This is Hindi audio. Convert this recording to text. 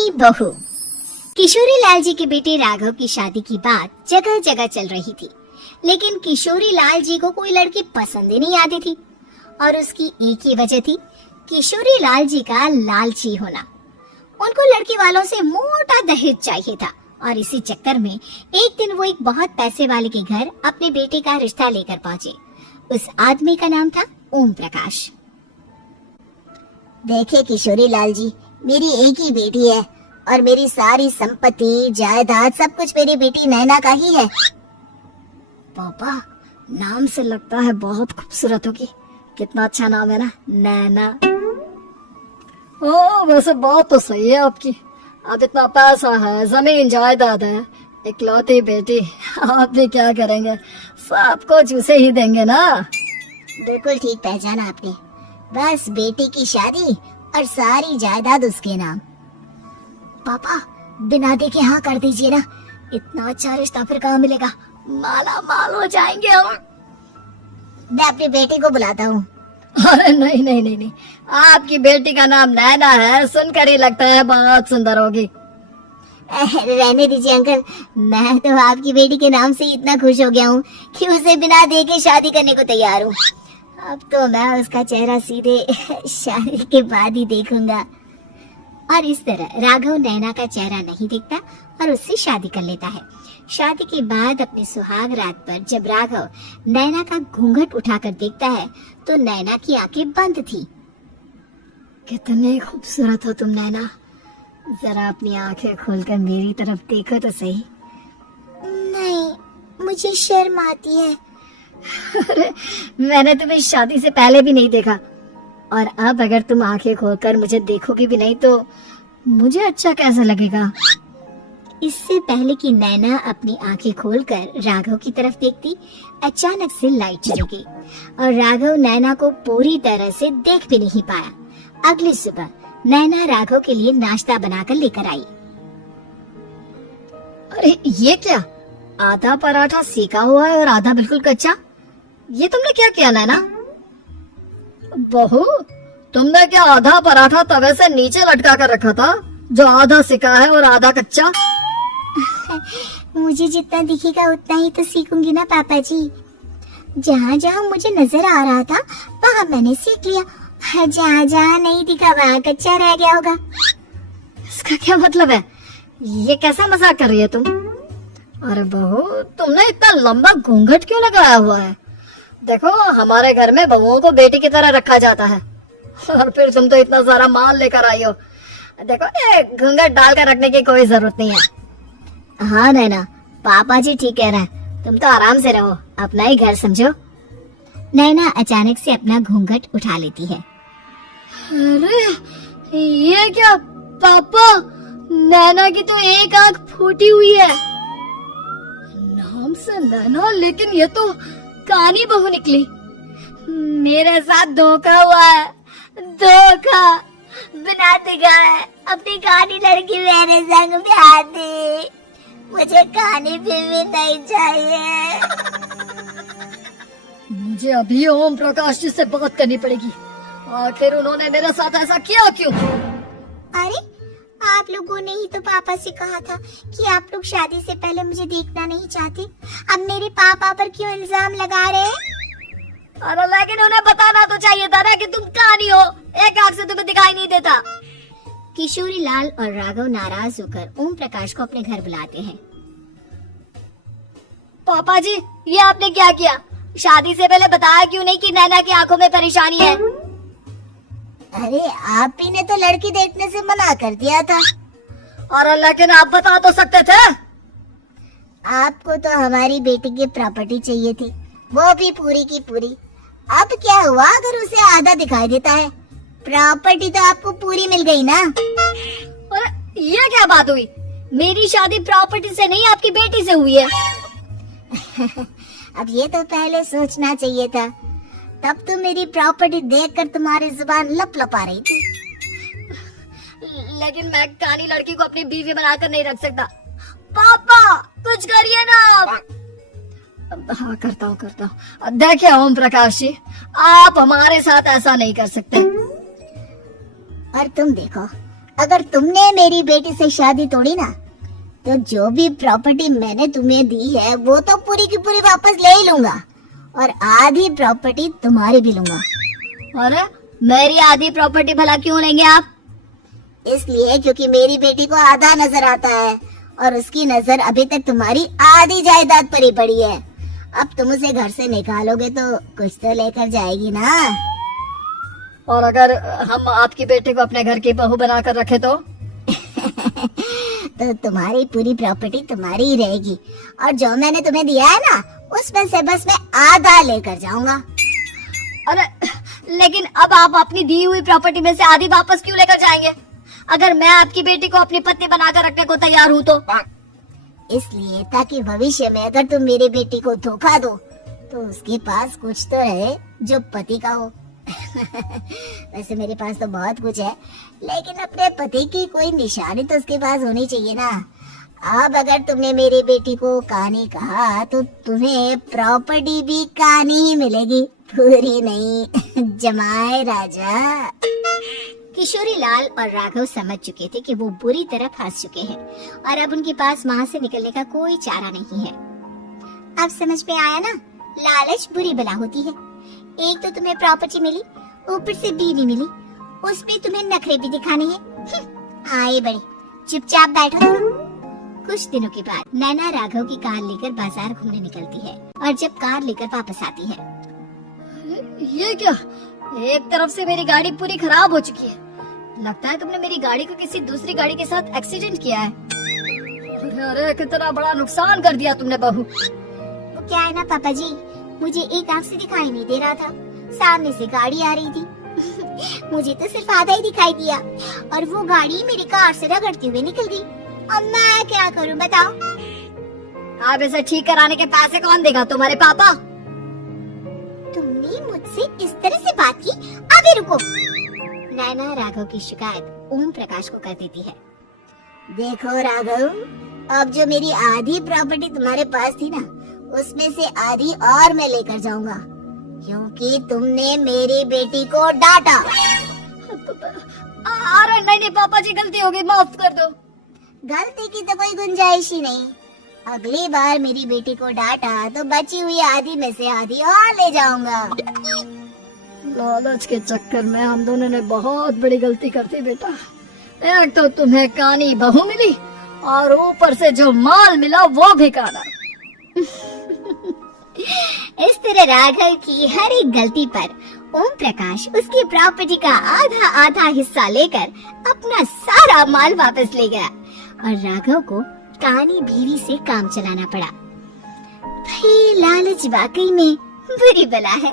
कानी बहू। किशोरी लाल जी के बेटे राघव की शादी की बात जगह जगह चल रही थी, लेकिन किशोरी लाल जी को कोई लड़की पसंद ही नहीं आती थी और उसकी एक ही वजह थी, किशोरी लाल जी का लालची होना। उनको लड़की वालों से मोटा दहेज चाहिए था और इसी चक्कर में एक दिन वो एक बहुत पैसे वाले के घर अपने बेटे का रिश्ता लेकर पहुंचे। उस आदमी का नाम था ओम प्रकाश। देखे किशोरी लाल जी, मेरी एक ही बेटी है और मेरी सारी संपत्ति जायदाद सब कुछ मेरी बेटी नैना का ही है। पापा, नाम से लगता है बहुत खूबसूरत होगी। कितना अच्छा नाम है ना, नैना। ओ, वैसे बात तो सही है आपकी। अब इतना पैसा है, जमीन जायदाद है, इकलौती बेटी, आप भी क्या करेंगे? सब कुछ उसे ही देंगे ना। बिल्कुल ठीक पहचाना आपने। बस बेटी की शादी और सारी जायदाद उसके नाम। पापा, बिना देखे हाँ कर दीजिए ना। इतना अच्छा रिश्ता फिर कहाँ मिलेगा? माला माल हो जाएंगे हम। मैं अपनी बेटी को बुलाता हूँ। अरे नहीं नहीं नहीं नहीं, आपकी बेटी का नाम नैना है, सुनकर ही लगता है बहुत सुंदर होगी। रहने दीजिए अंकल, मैं तो आपकी बेटी के नाम से इतना खुश हो गया हूँ कि उसे बिना देखे शादी करने को तैयार हूँ। अब तो मैं उसका चेहरा सीधे शादी के बाद ही देखूंगा। और इस तरह राघव नैना का चेहरा नहीं देखता और उससे शादी कर लेता है। शादी के बाद अपने सुहाग रात पर जब राघव नैना का घूंघट उठाकर देखता है तो नैना की आंखें बंद थी। कितनी खूबसूरत हो तुम नैना, जरा अपनी आंखें खोलकर मेरी तरफ देखो तो सही। नहीं, मुझे शर्म आती है। अरे, मैंने तुम्हें शादी से पहले भी नहीं देखा और अब अगर तुम आंखें खोलकर मुझे देखोगी भी नहीं तो मुझे अच्छा कैसे लगेगा? इससे पहले कि नैना अपनी आंखें खोलकर राघव की तरफ देखती, अचानक से लाइट चली गई और राघव नैना को पूरी तरह से देख भी नहीं पाया। अगली सुबह नैना राघव के लिए नाश्ता बनाकर लेकर आई। अरे ये क्या? आधा पराठा सेका हुआ है और आधा बिल्कुल कच्चा। ये तुमने क्या किया नैना? बहू, तुमने क्या आधा पराठा तवे से नीचे लटका कर रखा था जो आधा सेका है और आधा कच्चा? मुझे जितना दिखेगा उतना ही तो सीखूंगी ना पापा जी। जहाँ जहाँ मुझे नजर आ रहा था वहाँ मैंने सीख लिया, जहाँ जहाँ नहीं दिखा वहाँ कच्चा रह गया होगा। इसका क्या मतलब है? ये कैसा मजाक कर रही है तुम? अरे बहू, तुमने इतना लंबा घूंघट क्यों लगाया हुआ है? देखो, हमारे घर में बहुओं को बेटी की तरह रखा जाता है और फिर तुम तो इतना सारा माल लेकर आई हो। देखो, ये घूंघट डालकर रखने की कोई जरूरत नहीं है। हाँ नैना, पापा जी ठीक कह रहे हैं, तुम तो आराम से रहो, अपना ही घर समझो। नैना अचानक से अपना घूंघट उठा लेती है। अरे ये क्या पापा, नैना की तो एक आंख फूटी हुई है। नाम से नैना, लेकिन ये तो कानी बहू निकली। मेरे साथ धोखा हुआ है, धोखा। बिना दिखाए अपनी कानी लड़की मेरे संग ब्याह दी। मुझे कानी बीवी नहीं चाहिए। मुझे अभी ओम प्रकाश जी से बात करनी पड़ेगी। आखिर उन्होंने मेरे साथ ऐसा किया क्यों? अरे, आप लोगों ने ही तो पापा से कहा था कि आप लोग शादी से पहले मुझे देखना नहीं चाहते। अब मेरे पापा पर क्यों इल्जाम लगा रहे हैं? अरे लेकिन उन्हें बताना तो चाहिए था ना कि तुम कानी हो, एक आंख से तुम्हें दिखाई नहीं देता। किशोरी लाल और राघव नाराज होकर ओम प्रकाश को अपने घर बुलाते हैं। पापा जी, ये आपने क्या किया? शादी से पहले बताया क्यों नहीं कि नैना की आंखों में परेशानी है? अरे, आप ही ने तो लड़की देखने से मना कर दिया था। और लेकिन आप बता तो सकते थे। आपको तो हमारी बेटी की प्रॉपर्टी चाहिए थी, वो भी पूरी की पूरी। अब क्या हुआ अगर उसे आधा दिखाई देता है? प्रॉपर्टी तो आपको पूरी मिल गई ना। अरे ये क्या बात हुई? मेरी शादी प्रॉपर्टी से नहीं, आपकी बेटी से हुई है। अब ये तो पहले सोचना चाहिए था। तब तो मेरी प्रॉपर्टी देखकर तुम्हारी जुबान लप लपा रही थी। लेकिन मैं कानी लड़की को अपनी बीवी बनाकर नहीं रख सकता। पापा, कुछ करिए ना आप। हाँ, करता हूँ। देखिए ओम प्रकाश जी, आप हमारे साथ ऐसा नहीं कर सकते। और तुम देखो, अगर तुमने मेरी बेटी से शादी तोड़ी ना, तो जो भी प्रॉपर्टी मैंने तुम्हें दी है वो तो पूरी की पूरी वापस ले ही लूंगा, और आधी प्रॉपर्टी तुम्हारी भी लूंगा। अरे मेरी आधी प्रॉपर्टी भला क्यों लेंगे आप? इसलिए क्योंकि मेरी बेटी को आधा नजर आता है और उसकी नजर अभी तक तुम्हारी आधी जायदाद पर ही पड़ी है। अब तुम उसे घर से निकालोगे तो कुछ तो लेकर जाएगी ना। और अगर हम आपकी बेटी को अपने घर की बहू बनाकर रखे तो? तो तुम्हारी पूरी प्रॉपर्टी तुम्हारी ही रहेगी, और जो मैंने तुम्हें दिया है ना, उसमें से बस मैं आधा लेकर जाऊंगा। अरे लेकिन अब आप अपनी दी हुई प्रॉपर्टी में से आधी वापस क्यों लेकर जाएंगे? अगर मैं आपकी बेटी को अपनी पत्नी बनाकर रखने को तैयार हूँ तो? इसलिए ताकि भविष्य में अगर तुम मेरी बेटी को धोखा दो तो उसके पास कुछ तो रहे जो पति का हो। वैसे मेरे पास तो बहुत कुछ है, लेकिन अपने पति की कोई निशानी तो उसके पास होनी चाहिए ना। अब अगर तुमने मेरी बेटी को कहानी कहा तो तुम्हें प्रॉपर्टी भी कहानी ही मिलेगी, पूरी नहीं। जमाए राजा। किशोरी लाल और राघव समझ चुके थे कि वो बुरी तरह फंस चुके हैं और अब उनके पास वहाँ से निकलने का कोई चारा नहीं है। अब समझ में आया ना, लालच बुरी बला होती है। एक तो तुम्हें प्रॉपर्टी मिली, ऊपर से बीवी मिली, उसमें तुम्हें नखरे भी दिखाने हैं। आए बड़े, चुपचाप बैठो। कुछ दिनों के बाद नैना राघव की कार लेकर बाजार घूमने निकलती है और जब कार लेकर वापस आती है, ये क्या? एक तरफ से मेरी गाड़ी पूरी खराब हो चुकी है। लगता है तुमने मेरी गाड़ी को किसी दूसरी गाड़ी के साथ एक्सीडेंट किया है। अरे अरे कितना बड़ा नुकसान कर दिया तुमने बहू। वो क्या है ना पापा जी, मुझे एक आंख से दिखाई नहीं दे रहा था, सामने से गाड़ी आ रही थी। मुझे तो सिर्फ आधा ही दिखाई दिया और वो गाड़ी मेरी कार से रगड़ते हुए निकल गई। अब मैं क्या करूं बताओ? आप इसे ठीक कराने के पैसे कौन देगा? तुम्हारे पापा? तुमने मुझसे इस तरह से बात की? अभी रुको। नैना राघव की शिकायत ओम प्रकाश को कर देती है। देखो राघव, अब जो मेरी आधी प्रॉपर्टी तुम्हारे पास थी ना, उसमें से आधी और मैं लेकर जाऊंगा, क्योंकि तुमने मेरी बेटी को डांटा। अरे नहीं नहीं पापा जी, गलती हो गई, माफ कर दो। गलती की तो कोई गुंजाइश ही नहीं। अगली बार मेरी बेटी को डांटा तो बची हुई आधी में से आधी और ले जाऊंगा। लालच के चक्कर में हम दोनों ने बहुत बड़ी गलती कर दी बेटा। एक तो तुम्हें कानी बहू मिली और ऊपर से जो माल मिला वो भी काना। इस तरह राघव की हर एक गलती पर ओम प्रकाश उसकी प्रॉपर्टी का आधा आधा हिस्सा लेकर अपना सारा माल वापस ले गया और राघव को कानी बीवी से काम चलाना पड़ा। भाई लालच वाकई में बुरी बला है।